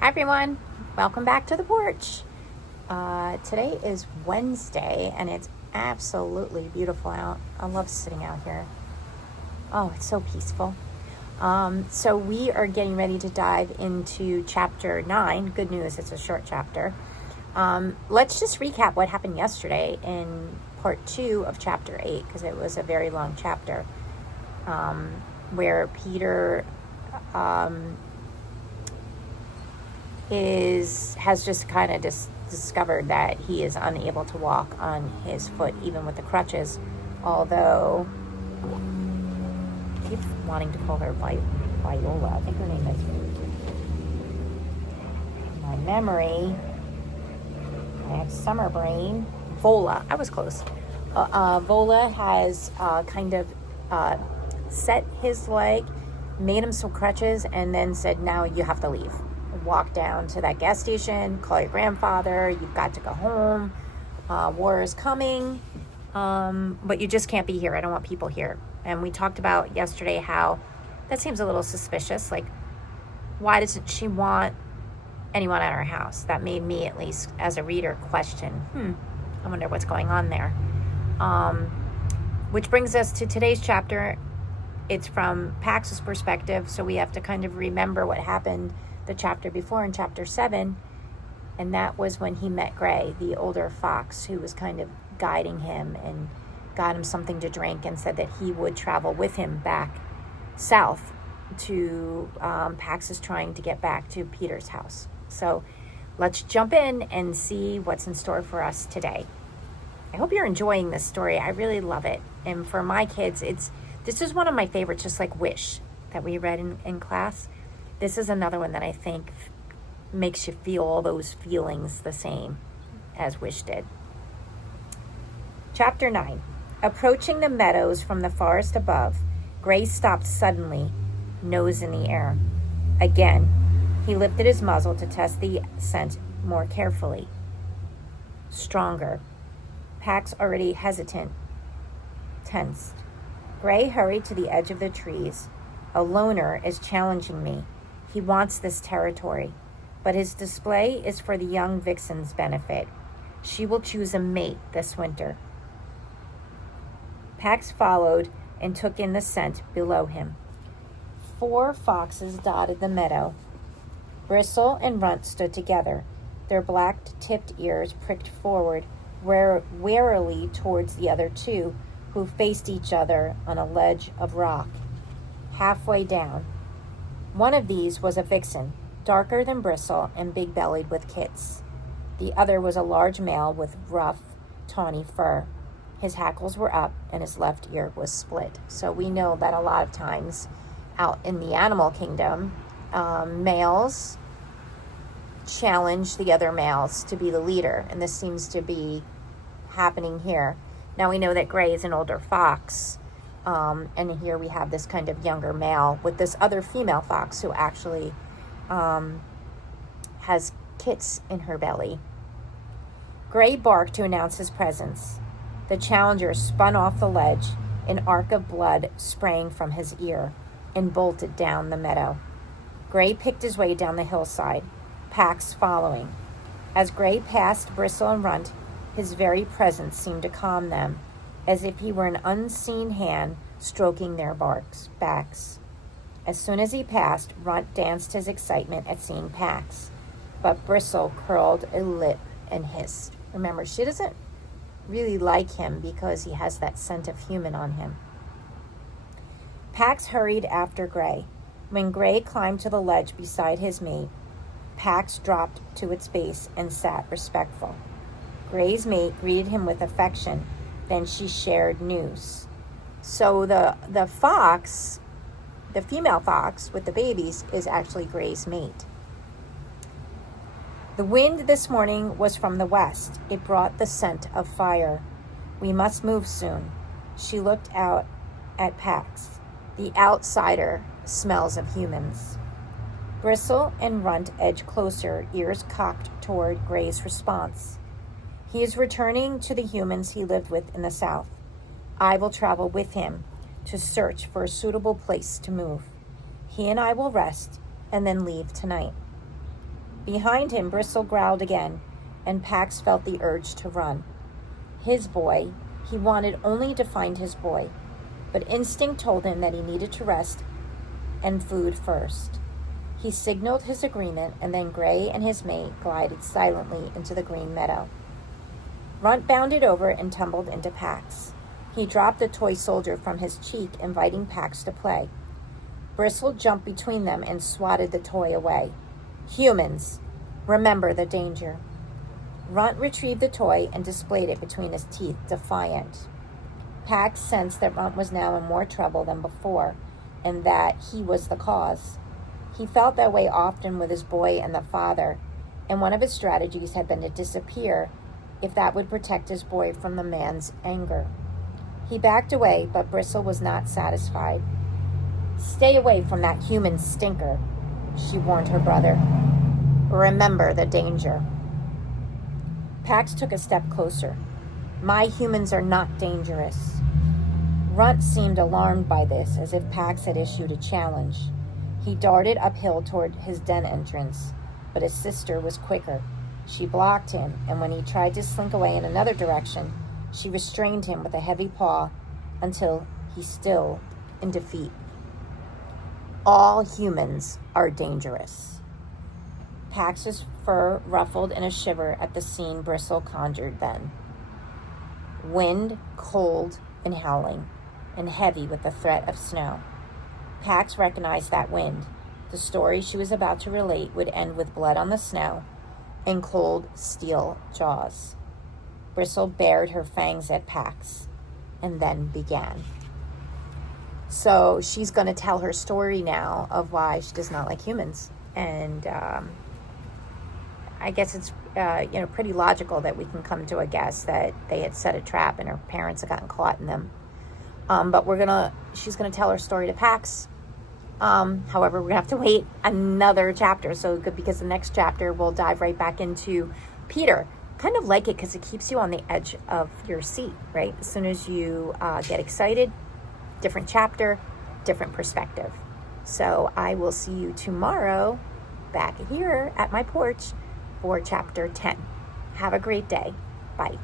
Hi everyone, welcome back to the porch. Today is Wednesday and it's absolutely beautiful out. I love sitting out here. Oh, it's so peaceful. So we are getting ready to dive into chapter 9. Good news, it's a short chapter. Let's just recap what happened yesterday in part 2 of chapter 8 because it was a very long chapter where Peter has just kind of discovered that he is unable to walk on his foot even with the crutches, although I keep wanting to call her Viola. I think her name is, my memory, I have summer brain, Vola. I was close. Vola has set his leg, made him some crutches, and then said, now you have to leave. Walk down to that gas station, call your grandfather, you've got to go home, war is coming, but you just can't be here. I don't want people here. And we talked about yesterday how that seems a little suspicious. Like, why doesn't she want anyone at her house? That made me, at least as a reader, question, I wonder what's going on there. Which brings us to today's chapter. It's from Pax's perspective, so we have to kind of remember what happened the chapter before in chapter 7, and that was when he met Gray, the older fox, who was kind of guiding him and got him something to drink and said that he would travel with him back south to Pax is trying to get back to Peter's house. So let's jump in and see what's in store for us today. I hope you're enjoying this story. I really love it. And for my kids, this is one of my favorites, just like Wish that we read in class. This is another one that I think makes you feel all those feelings the same as Wish did. Chapter 9. Approaching the meadows from the forest above, Gray stopped suddenly, nose in the air. Again, he lifted his muzzle to test the scent more carefully. Stronger. Pax already hesitant, tensed. Gray hurried to the edge of the trees. A loner is challenging me. He wants this territory, but his display is for the young vixen's benefit. She will choose a mate this winter. Pax followed and took in the scent below him. 4 foxes dotted the meadow. Bristle and Runt stood together, their black-tipped ears pricked forward, warily towards the other 2, who faced each other on a ledge of rock. Halfway down, one of these was a vixen, darker than Bristle and big-bellied with kits. The other was a large male with rough, tawny fur. His hackles were up and his left ear was split. So we know that a lot of times out in the animal kingdom, males challenge the other males to be the leader, and this seems to be happening here. Now we know that Gray is an older fox, and here we have this kind of younger male with this other female fox who actually has kits in her belly. Gray barked to announce his presence. The challenger spun off the ledge, an arc of blood spraying from his ear, and bolted down the meadow. Gray picked his way down the hillside, Pax following. As Gray passed Bristle and Runt, his very presence seemed to calm them, as if he were an unseen hand stroking their backs. As soon as he passed, Runt danced his excitement at seeing Pax, but Bristle curled a lip and hissed. Remember, she doesn't really like him because he has that scent of human on him. Pax hurried after Gray. When Gray climbed to the ledge beside his mate, Pax dropped to its base and sat respectful. Gray's mate greeted him with affection, then she shared news. So the fox, the female fox with the babies, is actually Gray's mate. The wind this morning was from the west. It brought the scent of fire. We must move soon. She looked out at Pax. The outsider smells of humans. Bristle and Runt edged closer, ears cocked toward Gray's response. He is returning to the humans he lived with in the south. I will travel with him to search for a suitable place to move. He and I will rest and then leave tonight. Behind him, Bristle growled again, and Pax felt the urge to run. His boy. He wanted only to find his boy, but instinct told him that he needed to rest and food first. He signaled his agreement, and then Gray and his mate glided silently into the green meadow. Runt bounded over and tumbled into Pax. He dropped the toy soldier from his cheek, inviting Pax to play. Bristle jumped between them and swatted the toy away. Humans, remember the danger. Runt retrieved the toy and displayed it between his teeth, defiant. Pax sensed that Runt was now in more trouble than before, and that he was the cause. He felt that way often with his boy and the father, and one of his strategies had been to disappear if that would protect his boy from the man's anger. He backed away, but Bristle was not satisfied. "Stay away from that human stinker," she warned her brother. "Remember the danger." Pax took a step closer. "My humans are not dangerous." Runt seemed alarmed by this, as if Pax had issued a challenge. He darted uphill toward his den entrance, but his sister was quicker. She blocked him, and when he tried to slink away in another direction, she restrained him with a heavy paw until he still in defeat. All humans are dangerous. Pax's fur ruffled in a shiver at the scene Bristle conjured then. Wind, cold and howling, and heavy with the threat of snow. Pax recognized that wind. The story she was about to relate would end with blood on the snow and cold steel jaws. Bristle bared her fangs at Pax and then began. So she's going to tell her story now of why she does not like humans. And I guess it's pretty logical that we can come to a guess that they had set a trap and her parents had gotten caught in them. But she's gonna tell her story to Pax. However, we're gonna have to wait another chapter, because the next chapter will dive right back into Peter. Kind of like it because it keeps you on the edge of your seat, right? As soon as you get excited, different chapter, different perspective. So I will see you tomorrow back here at my porch for chapter 10. Have a great day. Bye.